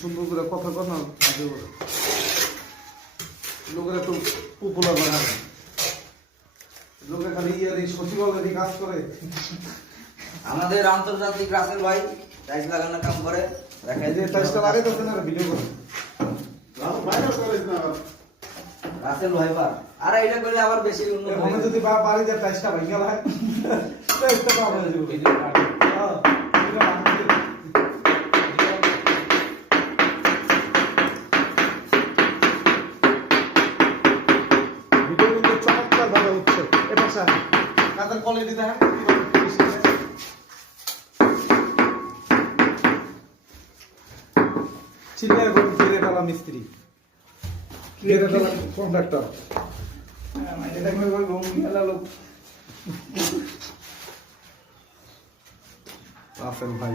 সুন্দর করে কথা কর না, লোকের একটু পপুলার বানাবে, লোকে খালি এই সচিবালয় কাজ করে। আমাদের আন্তর্জাতিক রাসেল ভাই টাইস লাগানোর কাম করে, দেখাই যে টাইসটা লাগাইতেছে না, ভিডিও করে রাসেল ভাই বার। আর এটা করলে আবার বেশি উন্নত মনে হবে। যদি বাড়ি দিয়ে টাইসটা ভাঙা হয়, টাইসটা পাওয়া যাবে। ভিডিও কিন্তু চমৎকার ভাবে হচ্ছে। এবার স্যার কাদের কোয়ালিটি দেখেন, চিল্লা এবং ফেলে মিস্ত্রি, কন্ট্রাক্টর, রাসেল ভাই।